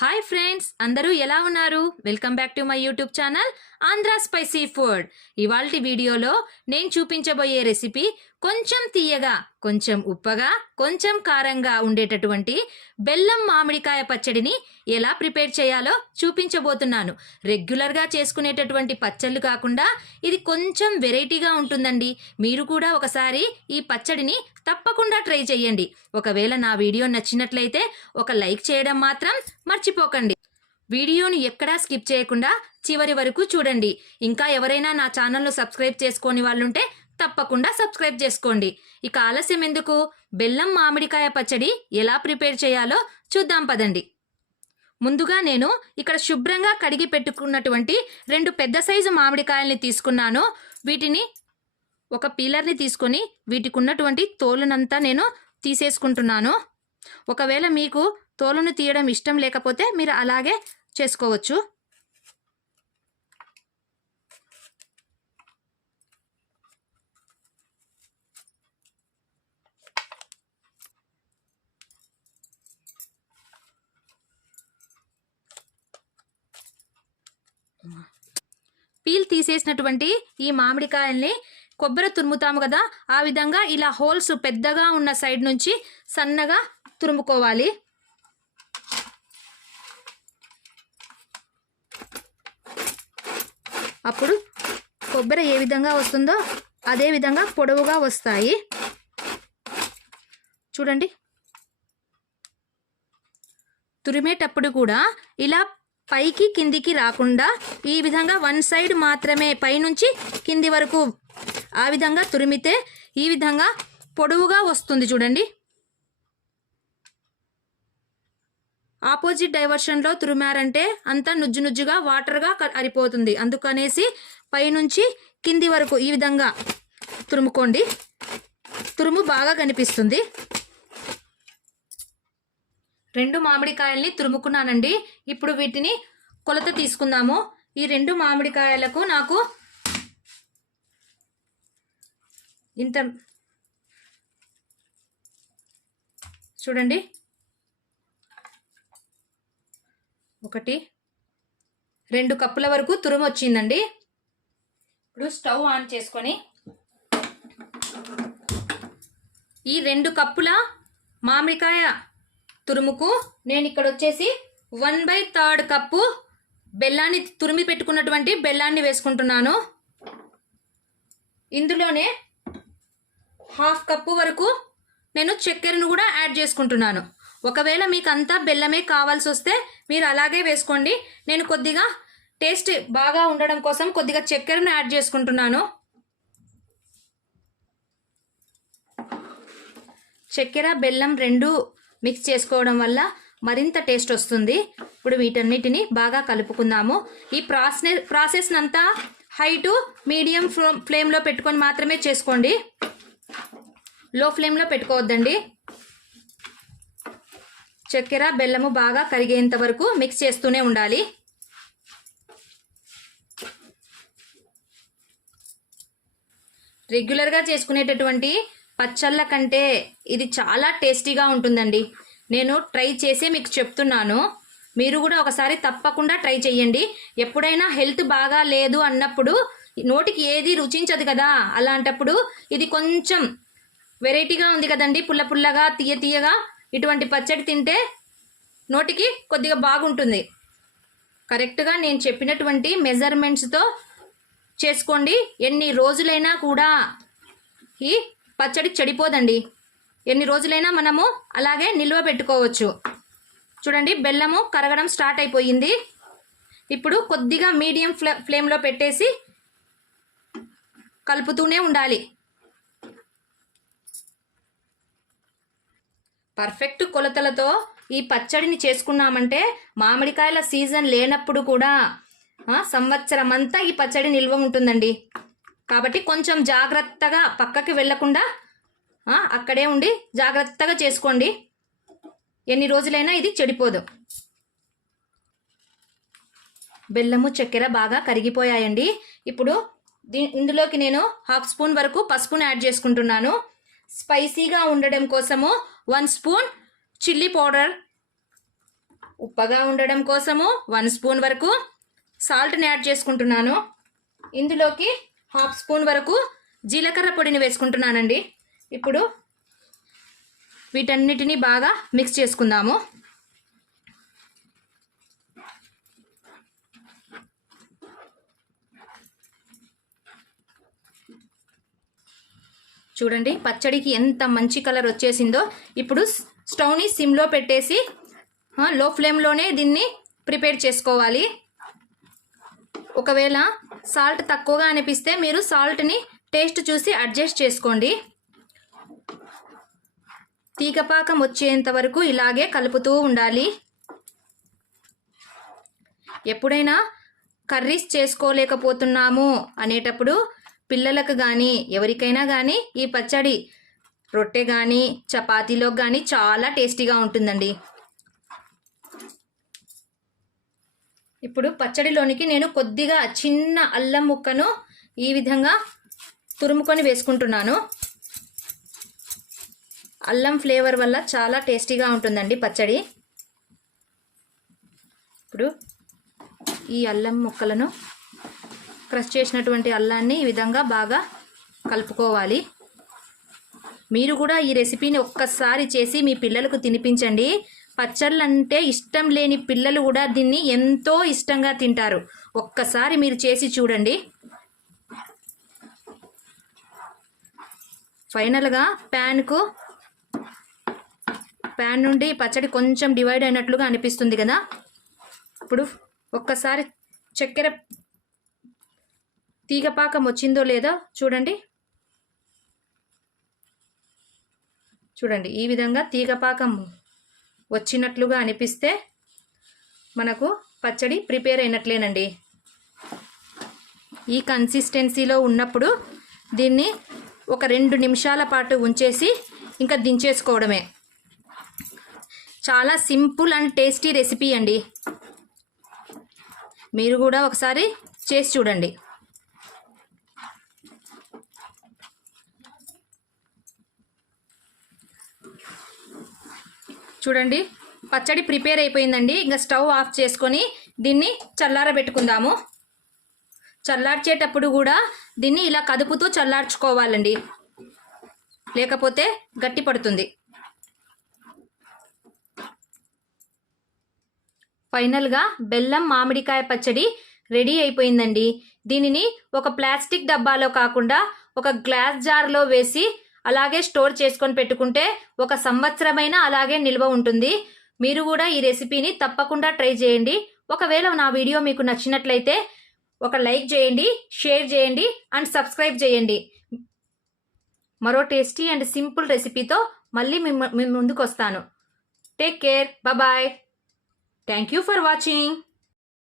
Hi friends, అందరూ ఎలా ఉన్నారు? Welcome back to my YouTube channel Andhra spicy food. ఇవాల్టి వీడియోలో నేను చూపించబోయే రెసిపీ కొంచెం తీయగా, కొంచెం ఉప్పగా, కొంచెం కారంగా ఉండేటటువంటి బెల్లం మామిడికాయ పచ్చడిని ఎలా ప్రిపేర్ చేయాలో చూపించబోతున్నాను. రెగ్యులర్గా చేసుకునేటటువంటి పచ్చళ్ళు కాకుండా ఇది కొంచెం వెరైటీగా ఉంటుందండి. మీరు కూడా ఒకసారి ఈ పచ్చడిని తప్పకుండా ట్రై చేయండి. ఒకవేళ నా వీడియో నచ్చినట్లయితే ఒక లైక్ చేయడం మాత్రం మర్చిపోకండి. వీడియోని ఎక్కడా స్కిప్ చేయకుండా చివరి వరకు చూడండి. ఇంకా ఎవరైనా నా ఛానల్ను సబ్స్క్రైబ్ చేసుకోని వాళ్ళుంటే తప్పకుండా సబ్స్క్రైబ్ చేసుకోండి. ఇక ఆలస్యం ఎందుకు, బెల్లం మామిడికాయ పచ్చడి ఎలా ప్రిపేర్ చేయాలో చూద్దాం పదండి. ముందుగా నేను ఇక్కడ శుభ్రంగా కడిగి పెట్టుకున్నటువంటి 2 పెద్ద సైజు మామిడికాయల్ని తీసుకున్నాను. వీటిని ఒక పీలర్ని తీసుకొని వీటికి ఉన్నటువంటి తోలునంతా నేను తీసేసుకుంటున్నాను. ఒకవేళ మీకు తోలును తీయడం ఇష్టం లేకపోతే మీరు అలాగే చేసుకోవచ్చు. పీల్ తీసేసినటువంటి ఈ మామిడికాయల్ని కొబ్బరి తురుముతాము కదా, ఆ విధంగా ఇలా హోల్స్ పెద్దగా ఉన్న సైడ్ నుంచి సన్నగా తురుముకోవాలి. అప్పుడు కొబ్బరి ఏ విధంగా వస్తుందో అదే విధంగా పొడవుగా వస్తాయి. చూడండి, తురిమేటప్పుడు కూడా ఇలా పైకి కిందికి రాకుండా ఈ విధంగా వన్ సైడ్ మాత్రమే, పైనుంచి కింది వరకు ఆ విధంగా తురిమితే ఈ విధంగా పొడవుగా వస్తుంది. చూడండి, ఆపోజిట్ డైవర్షన్లో తురిమారంటే అంతా నుజ్జు నుజ్జుగా వాటర్గా అరిపోతుంది. అందుకనేసి పైనుంచి కింది వరకు ఈ విధంగా తురుముకోండి. తురుము బాగా కనిపిస్తుంది. 2 మామిడికాయల్ని తురుముకున్నానండి. ఇప్పుడు వీటిని కొలత తీసుకుందాము. ఈ 2 మామిడికాయలకు నాకు ఇంత, చూడండి, 1, 2 కప్పుల వరకు తురుము వచ్చిందండి. ఇప్పుడు స్టవ్ ఆన్ చేసుకొని ఈ 2 కప్పుల మామిడికాయ తురుముకు నేను ఇక్కడ వచ్చేసి 1/3 కప్పు బెల్లాన్ని, తురిమి పెట్టుకున్నటువంటి బెల్లాన్ని వేసుకుంటున్నాను. ఇందులోనే 1/2 కప్పు వరకు నేను చక్కెరను కూడా యాడ్ చేసుకుంటున్నాను. ఒకవేళ మీకు అంతా బెల్లమే కావాల్సి వస్తే మీరు అలాగే వేసుకోండి. నేను కొద్దిగా టేస్ట్ బాగా ఉండడం కోసం కొద్దిగా చక్కెరను యాడ్ చేసుకుంటున్నాను. చక్కెర బెల్లం 2 మిక్స్ చేసుకోవడం వల్ల మరింత టేస్ట్ వస్తుంది. ఇప్పుడు వీటన్నిటిని బాగా కలుపుకుందాము. ఈ ప్రాసెస్ అంతా హై టు మీడియం ఫ్లేమ్లో పెట్టుకొని మాత్రమే చేసుకోండి. లో ఫ్లేమ్లో పెట్టుకోవద్దండి. చక్కెర బెల్లము బాగా కరిగేంత వరకు మిక్స్ చేస్తూనే ఉండాలి. రెగ్యులర్గా చేసుకునేటటువంటి పచ్చళ్ళ కంటే ఇది చాలా టేస్టీగా ఉంటుందండి. నేను ట్రై చేసి మీకు చెప్తున్నాను. మీరు కూడా ఒకసారి తప్పకుండా ట్రై చేయండి. ఎప్పుడైనా హెల్త్ బాగా లేదు అన్నప్పుడు నోటికి ఏది రుచించదు కదా, అలాంటప్పుడు ఇది కొంచెం వెరైటీగా ఉంది కదండి, పుల్ల పుల్లగా తీయ తీయగా, ఇటువంటి పచ్చడి తింటే నోటికి కొద్దిగా బాగుంటుంది. కరెక్ట్గా నేను చెప్పినటువంటి మెజర్మెంట్స్తో చేసుకోండి. ఎన్ని రోజులైనా కూడా ఈ పచ్చడి చెడిపోదండి. ఎన్ని రోజులైనా మనము అలాగే నిల్వ పెట్టుకోవచ్చు. చూడండి, బెల్లము కరగడం స్టార్ట్ అయిపోయింది. ఇప్పుడు కొద్దిగా మీడియం ఫ్లేమ్లో పెట్టేసి కలుపుతూనే ఉండాలి. పర్ఫెక్ట్ కొలతలతో ఈ పచ్చడిని చేసుకున్నామంటే మామిడికాయల సీజన్ లేనప్పుడు కూడా సంవత్సరం అంతా ఈ పచ్చడి నిల్వ ఉంటుందండి. కాబట్టి కొంచెం జాగ్రత్తగా, పక్కకి వెళ్ళకుండా అక్కడే ఉండి జాగ్రత్తగా చేసుకోండి. ఎన్ని రోజులైనా ఇది చెడిపోదు. బెల్లము చక్కెర బాగా కరిగిపోయాయండి. ఇప్పుడు ఇందులోకి నేను 1/2 స్పూన్ వరకు పసుపును యాడ్ చేసుకుంటున్నాను. స్పైసీగా ఉండడం కోసము 1 స్పూన్ చిల్లీ పౌడర్, ఉప్పగా ఉండడం కోసము 1 స్పూన్ వరకు సాల్ట్ని యాడ్ చేసుకుంటున్నాను. ఇందులోకి 1/2 స్పూన్ వరకు జీలకర్ర పొడిని వేసుకుంటున్నానండి. ఇప్పుడు వీటన్నిటిని బాగా మిక్స్ చేసుకుందాము. చూడండి పచ్చడికి ఎంత మంచి కలర్ వచ్చేసిందో. ఇప్పుడు స్టవ్ని సిమ్లో పెట్టేసి లో ఫ్లేమ్లోనే దీన్ని ప్రిపేర్ చేసుకోవాలి. ఒకవేళ సాల్ట్ తక్కువగా అనిపిస్తే మీరు సాల్ట్ని టేస్ట్ చూసి అడ్జస్ట్ చేసుకోండి. తీగపాకం వచ్చేంత వరకు ఇలాగే కలుపుతూ ఉండాలి. ఎప్పుడైనా కర్రీస్ చేసుకోలేకపోతున్నాము అనేటప్పుడు పిల్లలకు కానీ ఎవరికైనా కానీ ఈ పచ్చడి రొట్టె కానీ చపాతీలోకి కానీ చాలా టేస్టీగా ఉంటుందండి. ఇప్పుడు పచ్చడిలోనికి నేను కొద్దిగా చిన్న అల్లం ముక్కను ఈ విధంగా తురుముకొని వేసుకుంటున్నాను. అల్లం ఫ్లేవర్ వల్ల చాలా టేస్టీగా ఉంటుందండి పచ్చడి. ఇప్పుడు ఈ అల్లం ముక్కలను క్రష్ చేసినటువంటి అల్లాన్ని ఈ విధంగా బాగా కలుపుకోవాలి. మీరు కూడా ఈ రెసిపీని ఒక్కసారి చేసి మీ పిల్లలకు తినిపించండి. పచ్చళ్ళు అంటే ఇష్టం లేని పిల్లలు కూడా దీన్ని ఎంతో ఇష్టంగా తింటారు. ఒక్కసారి మీరు చేసి చూడండి. ఫైనల్గా ప్యాన్ నుండి పచ్చడి కొంచెం డివైడ్ అయినట్లుగా అనిపిస్తుంది కదా. ఇప్పుడు ఒక్కసారి చక్కెర తీగపాకం వచ్చిందో లేదో చూడండి. ఈ విధంగా తీగపాకం వచ్చినట్లుగా అనిపిస్తే మనకు పచ్చడి ప్రిపేర్ అయినట్లేనండి. ఈ కన్సిస్టెన్సీలో ఉన్నప్పుడు దీన్ని ఒక 2 నిమిషాల పాటు ఉంచేసి ఇంకా దించేసుకోవడమే. చాలా సింపుల్ అండ్ టేస్టీ రెసిపీ అండి. మీరు కూడా ఒకసారి చేసి చూడండి. చూడండి పచ్చడి ప్రిపేర్ అయిపోయిందండి. ఇంకా స్టవ్ ఆఫ్ చేసుకొని దీన్ని చల్లారబెట్టుకుందాము. చల్లార్చేటప్పుడు కూడా దీన్ని ఇలా కదుపుతూ చల్లార్చుకోవాలండి, లేకపోతే గట్టి పడుతుంది. ఫైనల్గా బెల్లం మామిడికాయ పచ్చడి రెడీ అయిపోయిందండి. దీనిని ఒక ప్లాస్టిక్ డబ్బాలో కాకుండా ఒక గ్లాస్ జార్లో వేసి అలాగే స్టోర్ చేసుకొని పెట్టుకుంటే 1 సంవత్సరమైనా అలాగే నిల్వ ఉంటుంది. మీరు కూడా ఈ రెసిపీని తప్పకుండా ట్రై చేయండి. ఒకవేళ నా వీడియో మీకు నచ్చినట్లయితే ఒక లైక్ చేయండి, షేర్ చేయండి అండ్ సబ్స్క్రైబ్ చేయండి. మరో టేస్టీ అండ్ సింపుల్ రెసిపీతో మళ్ళీ మీ ముందుకు వస్తాను. Take care, bye. Thank you for watching.